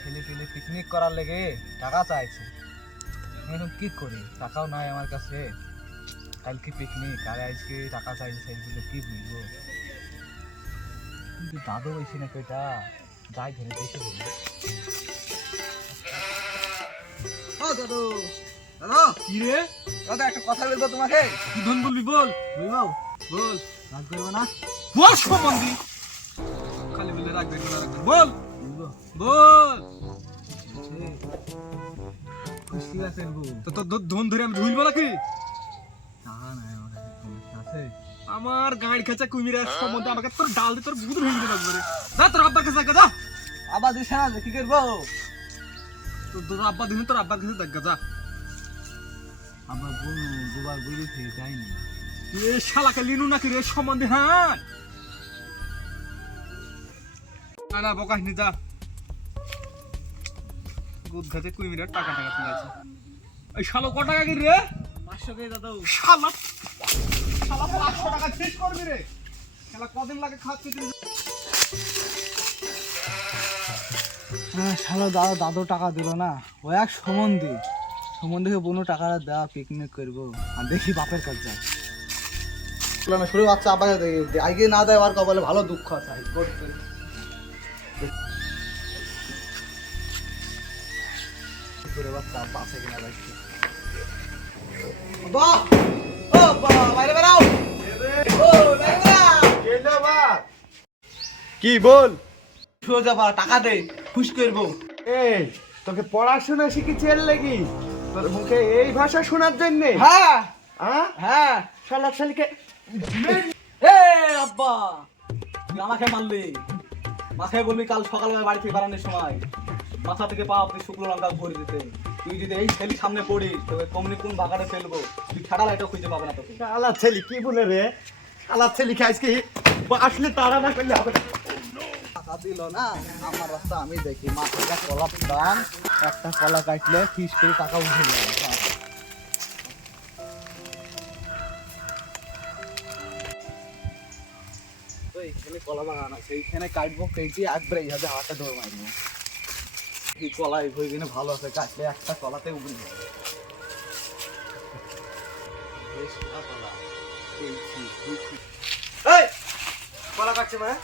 ছেলে পেলে পিকনিক করার লেগে টাকা চাইছে। এখন কি করি? টাকাও নাই আমার কাছে। কালকে পিকনিক আর আজকে টাকা চাইছে ছেলেগুলো কি বুঝব? কিন্তু দাদু বলছি না এটা যাই ধরে দেখে বলি। দাদু দাদু। কি রে? দাদা একটা কথা বলব তোমাকে? কি ধন বলবি বল। বলব? বল। রাগ করব না? বল সম্বন্ধি। খালি বলে রাখবে রাখবে বল। বল। খুশি আছেন গো তো তোর ধ- ধন ধরে আমি ধুইলবো নাকি টাকা নাই আমার কাছে আছে। আমার গাড়ি খেঁচা সম্বন্ধে আমাকে তোর ডাল দিয়ে তোর ভূত ভেঙে যা তোর আব্বার কাছে যা। আবার দিছে না কি করব? তোর তোর আব্বা দিন তোর আব্বার কাছে দেখা যা। আমার বোন গোবার গরু থেকে যায়নি এ শালাকে লিনু নাকি রে সম্বন্ধে হ্যাঁ? না না বকাস নি যা। গুদ ঘাতে কুমিরের টাকা টাকা তুলেছে এই শালো ক টাকা কি রে? পাঁচশো কে দাদু। শালা শালা পাঁচশো টাকা শেষ করবি রে। শালা কদিন লাগে খাচ্ছি তুই? হ্যাঁ শালো দাদা দাদু টাকা দিল না। ও এক সম্বন্ধে সম্বন্ধে বোনো টাকা দেওয়া পিকনিক করব। আর দেখি বাপের কাছে যাই। না শুরু বাচ্চা দেখি। আগে না দেয় আর কবলে ভালো দুঃখ আছে। শুরু বাচ্চা আছে কিনা দেখছি বাহ ও বাহ বাইরে বেরাও ও বাইরে বেরাও কি বল? সোজা বা টাকা দে খুশ করব। এই তোকে পড়াশোনা শিখেছি এর লাগি। তোর মুখে এই ভাষা শোনার জন্যে? হ্যাঁ। হ্যাঁ? হ্যাঁ শালা শালিকে। এ আব্বা তুই আমাকে মারলি। মাথায় বলবি কাল সকালবেলা বাড়ি থেকে বেড়ানোর সময়। মাথা থেকে পা আপনি শুকনো লঙ্কা ভরে দিতে। তুই যদি এই ছেলে সামনে পড়িস তোকে কমনি কোন বাগানে ফেলব। তুই খেটা লাইটও খুঁজে পাবে না তোকে শালা ছেলে কি বলে রে? শালা ছেলেকে আজকে আসলে তারা না করলে হবে টাকা দিল না আমার রাস্তা আমি দেখি। মাথাটা কলা দাম একটা কলা কাটলে ফিস করে টাকা উঠে যাবে এইখানে কলা বাগান আছে এইখানে কাটবো কেটে একবারে এইভাবে হাতে দৌড় মারবো। এই কলা এই কিনে ভালো আছে? কাটলে একটা কলাতে উঠে যাবে কলা। কাটছে মানে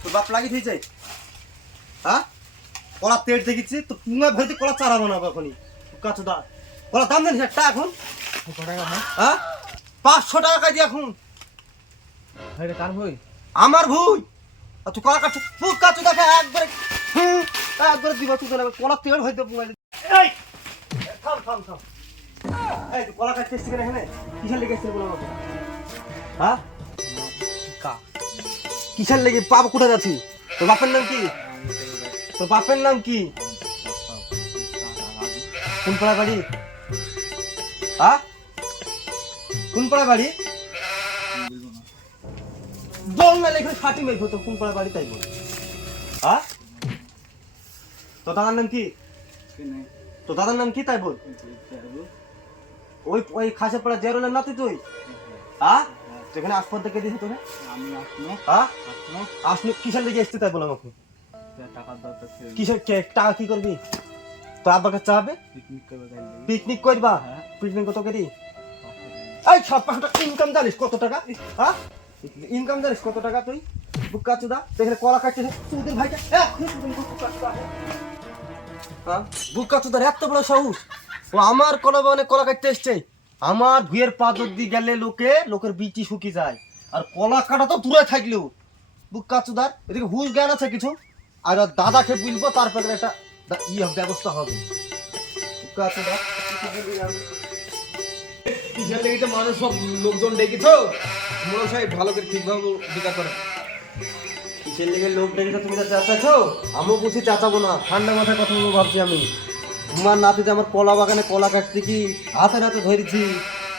তোর বাপ লাগি থইছে হ্যাঁ? কলা পেট দেখিছি তো পুঙ্গা ভেতে কলা চারা বানাবো এখনই কাছে দা কলা দাম জানিস একটা এখন? হয় হ্যাঁ? পাঁচশো টাকা কাজি এখন। ভাই কার বই? আমার ভুই আর তুই কলা কাটছ কাছে দেখে একবারে। হুম, একবারে দিবা তুই হইতে পুঙ্গা এই! থাম থাম থাম। এই কিসের হ্যাঁ? কিসের লেগে? তোর বাপের নাম কি? বাপের নাম কি? বাড়ি? হ্যাঁ? বাড়ি? না ফাটি বাড়ি তাই বল। হ্যাঁ তোর দাদার নাম কি তোর দাদার নাম কি তাই বল। ওই ওই খাসের পাড়া জেরোলের নাতি তুই হ্যাঁ। তুই এখানে আসপর দেখে দিস তোকে? আমি আসনো হ্যাঁ আসনো কিসের লেগে এসছে তাই বল আমাকে কিসের কে- টাকা কি করবি? তোর আব্বার কাছে চাবে পিকনিক করবে পিকনিক হ্যাঁ। কত করি? এই সাত পাঁচশো টাকা ইনকাম জানিস কত টাকা? হ্যাঁ ইনকাম জানিস কত টাকা তুই? হ্যাঁ? এত বড় আমার কলা বাগানে কলা কাটতে এসছে। আমার ভুয়ের পাদর দিয়ে গেলে লোকে, লোকের বিচি শুকি যায়। আর কলা কাটা তো দূরে থাকলেও। বুকা চুদার, এদিকে হুশ জ্ঞান আছে কিছু? আর দাদাকে বলব তারপরে একটা ইয়ে ব্যবস্থা হবে। মানুষ সব লোকজন ডেকেছো। মোড়ল সাহেব ভালো করে ঠিকভাবে বিচার করে কিসের লেগে লোক ডেকেছো তুমি তো চাচাছো আমিও বুঝি চাচাবো না। ঠান্ডা মাথায় কথা বলব ভাবছি আমি। তোমার নাতিতে আমার কলা বাগানে কলা কাটতে কি হাতে হাতে ধরেছি?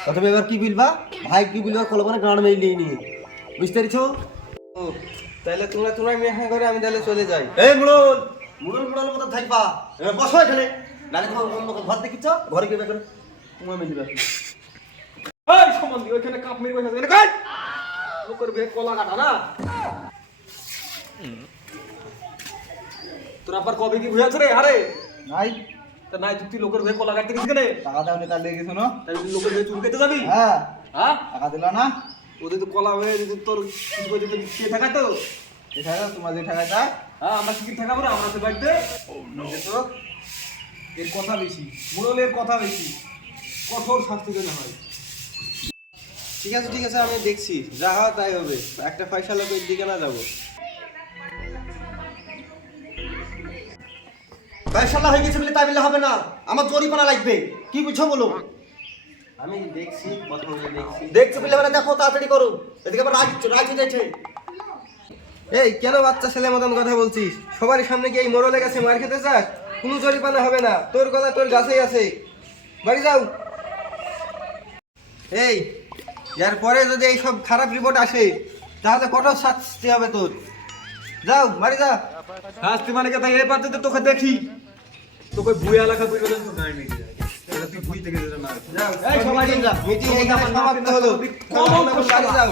প্রথমে এবার কি বিলবা? ভাই কি বিলবা? কলা বাগানে গান মেলিয়ে নিয়ে বুঝতে পেরেছ? তাহলে তোমরা তোমরা মেয়ে হ্যাঁ করে আমি তাহলে চলে যাই। এই মুড়ল মুড়ল মুড়ল মতো থাকবা। এবার বসো এখানে। নালে তোমার অন্য ঘর দেখিছ ঘরে গিয়ে বেকার তোমার মিলবে এই সম্বন্ধী ওইখানে কাপ মেরে বসে আছে। এখানে কাট লোকের বিয়ে কলা কাটা না? তোর আবার কবে কি আছে রে? আরে! নাই। তা নাই তুই লোকের ভয়ে কলা কাটতে গেছিস কেন? টাকা দেওয়া কাল লেগে গেছো না? তাই তুই লোকের ভয়ে চুল কেটে যাবি? হ্যাঁ। হ্যাঁ? টাকা দিলা না? ওদের তো কলা হয়ে যদি তোর কিছু করে যদি কে থাকা তো এটা তোমার যে টাকা দেয় হ্যাঁ আমরা কি থাকাবো না আমরা তো বাড়িতে। তো এর কথা বেশি মুরলের কথা বেশি। কঠোর শাস্তি দেওয়া হয়। ঠিক আছে ঠিক আছে আমি দেখছি। যা হয় তাই হবে। একটা পয়সা লোকের দিকে না যাব। ফয়সালা হয়ে গেছে বলে তাই বলে হবে না। আমার জরিমানা লাগবে। কি বুঝছ বলো? আমি দেখছি কথা বলে দেখছি। দেখছ বলে মানে দেখো তাড়াতাড়ি করো। এদিকে আবার রাগ রাগ হয়ে যাচ্ছে এই কেন বাচ্চা ছেলের মতন কথা বলছিস? সবার সামনে গিয়ে এই মোড়লে গেছে মার খেতে চাস? কোনো জরিপানা হবে না। তোর কথা তোর গাছেই আছে। বাড়ি যাও। এই এর পরে যদি এই সব খারাপ রিপোর্ট আসে তাহলে কঠোর শাস্তি হবে তোর। যাও বাড়ি যা। শাস্তি মানে কথা এই পাতে তো তোকে দেখি। তোকে ভুয়া এলাকা বুঝবে তো নাই মিটে যায় তুই ভুই থেকে যেটা না যাও এই সবাই মিটিং এইখানে সমাপ্ত হলো কম কম যাও